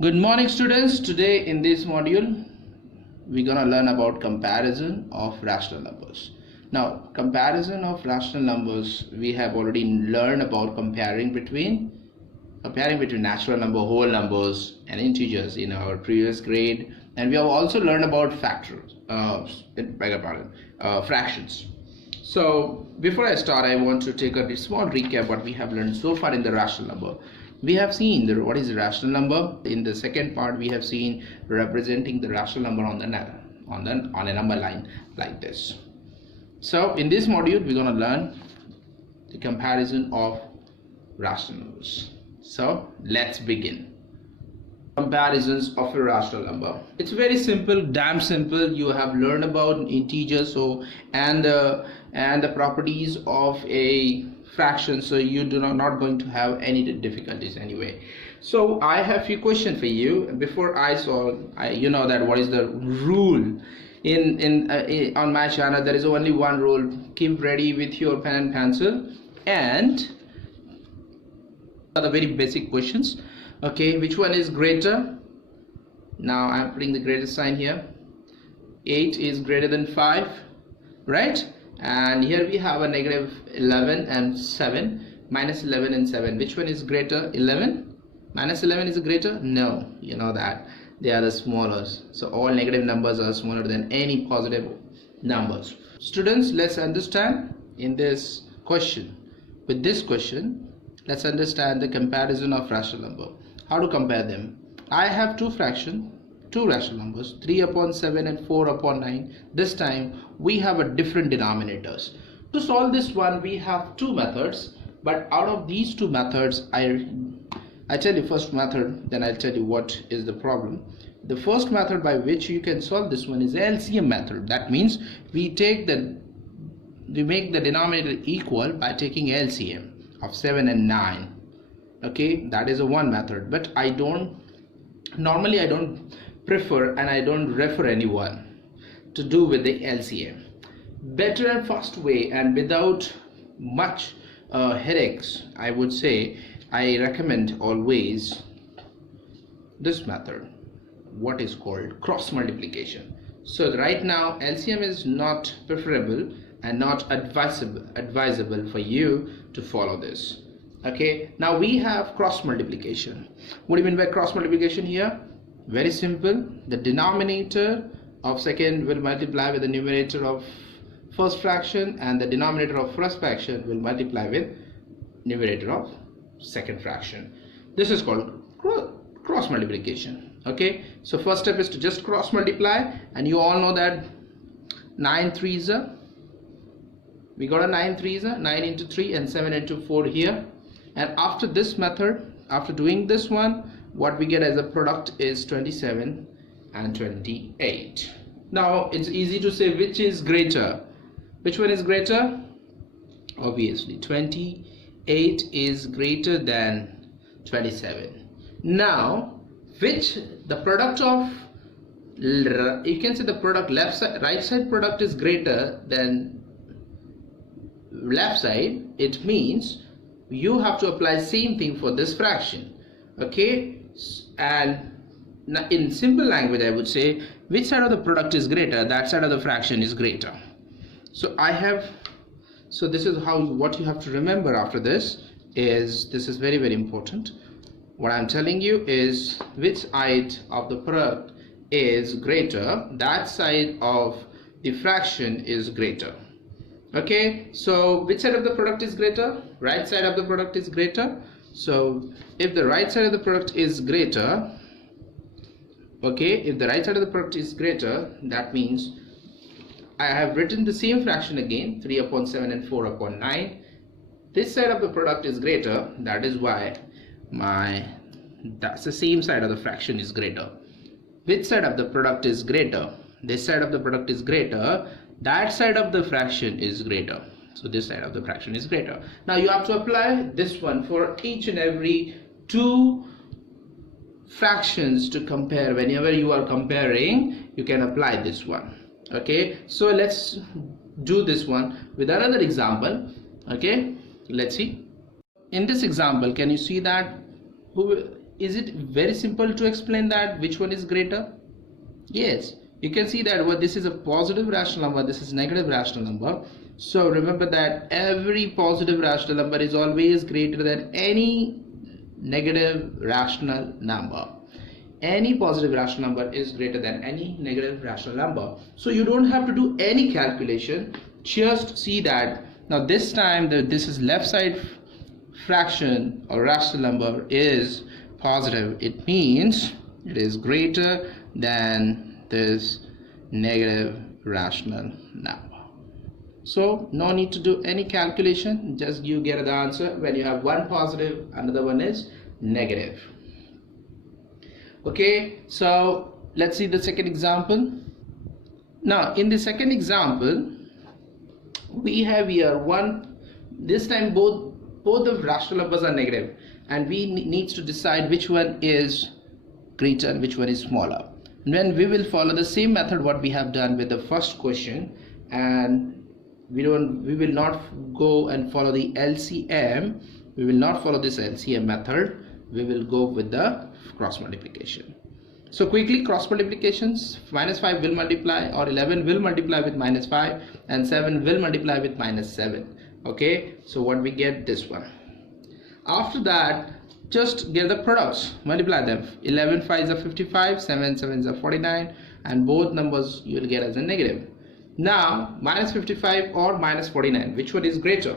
Good morning, students. Today in this module we're gonna learn about comparison of rational numbers. Now, comparison of rational numbers, we have already learned about comparing between natural number, whole numbers and integers in our previous grade, and we have also learned about fractions. So before I start, I want to take a small recap what we have learned so far in the rational number. We have seen what is the rational number. In the second part, we have seen representing the rational number on a number line like this. So in this module, we're going to learn the comparison of rational numbers. So let's begin. Comparisons of a rational number. It's very simple, damn simple. You have learned about integers, and the properties of a fraction, so you not going to have any difficulties anyway. So I have few questions for you. Before I solve, you know that what is the rule on my channel. There is only one rule. Keep ready with your pen and pencil, and the very basic questions. Okay, which one is greater? Now I'm putting the greater sign here. 8 is greater than 5, right? And here we have a negative 11 and 7, minus 11 and 7. Which one is greater? 11? Minus 11 is greater? No, you know that they are the smallest. So all negative numbers are smaller than any positive numbers. Students, let's understand in this question. With this question, let's understand the comparison of rational number. How to compare them? I have two rational numbers, 3 upon 7 and 4 upon 9. This time we have a different denominators. To solve this one, we have two methods, but out of these two methods, I tell you first method, then I'll tell you what is the problem. The first method by which you can solve this one is the LCM method. That means we make the denominator equal by taking LCM of 7 and 9. Okay, that is a one method, but normally I don't prefer and I don't refer anyone to do with the LCM. Better and fast way, and without much headaches, I would say I recommend always this method, what is called cross multiplication. So right now LCM is not preferable and not advisable for you to follow this. Okay, now we have cross multiplication. What do you mean by cross multiplication here? Very simple. The denominator of second will multiply with the numerator of first fraction, and the denominator of first fraction will multiply with numerator of second fraction. This is called cross multiplication. Okay, so first step is to just cross multiply, and you all know that 9 threes are, we got a 9 threes are 9 into 3 and 7 into 4 here. And after this method, after doing this one, what we get as a product is 27 and 28. Now it's easy to say which is greater. Which one is greater? Obviously 28 is greater than 27. Now the product of, you can say the product right side product is greater than left side. It means you have to apply same thing for this fraction. Okay, and in simple language I would say which side of the product is greater, that side of the fraction is greater. So this is what you have to remember after this is very, very important. What I'm telling you is which side of the product is greater, that side of the fraction is greater. Okay, so which side of the product is greater? Right side of the product is greater. So if the right side of the product is greater, okay, if the right side of the product is greater, that means I have written the same fraction again, 3 upon 7 and 4 upon 9. This side of the product is greater, that is why that's the same side of the fraction is greater. Which side of the product is greater? This side of the product is greater, that side of the fraction is greater. So this side of the fraction is greater. Now you have to apply this one for each and every two fractions to compare. Whenever you are comparing, you can apply this one. Okay, so let's do this one with another example. Okay, let's see. In this example, can you see that is it very simple to explain that which one is greater? Yes, you can see that this is a positive rational number, this is negative rational number. So remember that every positive rational number is always greater than any negative rational number. Any positive rational number is greater than any negative rational number. So you don't have to do any calculation, just see that. Now this time this is left side fraction or rational number is positive. It means it is greater than this negative rational number. So no need to do any calculation, just you get the answer when you have one positive, another one is negative. Okay, so let's see the second example. Now in the second example we have here this time both the rational numbers are negative, and we needs to decide which one is greater and which one is smaller. And then we will follow the same method what we have done with the first question, and we will not go and follow the LCM. We will not follow this LCM method. We will go with the cross multiplication. So quickly, cross multiplications, -5 will multiply, or 11 will multiply with -5, and 7 will multiply with -7. Okay, so what we get, this one. After that, just get the products, multiply them. 11 5s are 55, 7 7s are 49, and both numbers you will get as a negative. Now -55 or -49, which one is greater?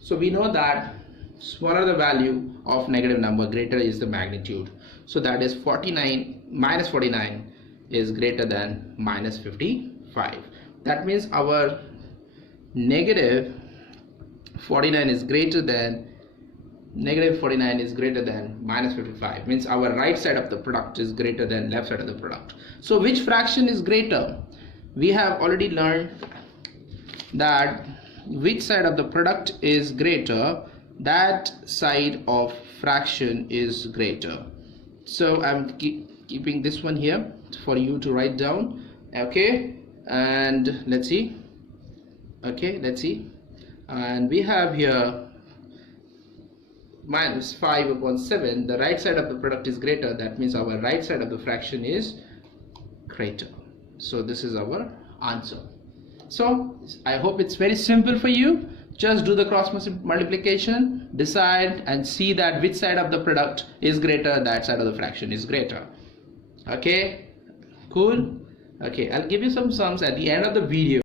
So we know that smaller the value of negative number, greater is the magnitude. So that is 49, -49 is greater than -55. That means our negative 49 is greater than -55, means our right side of the product is greater than left side of the product. So which fraction is greater? We have already learned that which side of the product is greater, that side of fraction is greater. So I'm keeping this one here for you to write down. Okay, and let's see. Okay, let's see. And we have here -5/7. The right side of the product is greater, that means our right side of the fraction is greater. So this is our answer. So I hope it's very simple for you. Just do the cross multiplication, decide and see that which side of the product is greater, that side of the fraction is greater. Okay, cool. Okay, I'll give you some sums at the end of the video.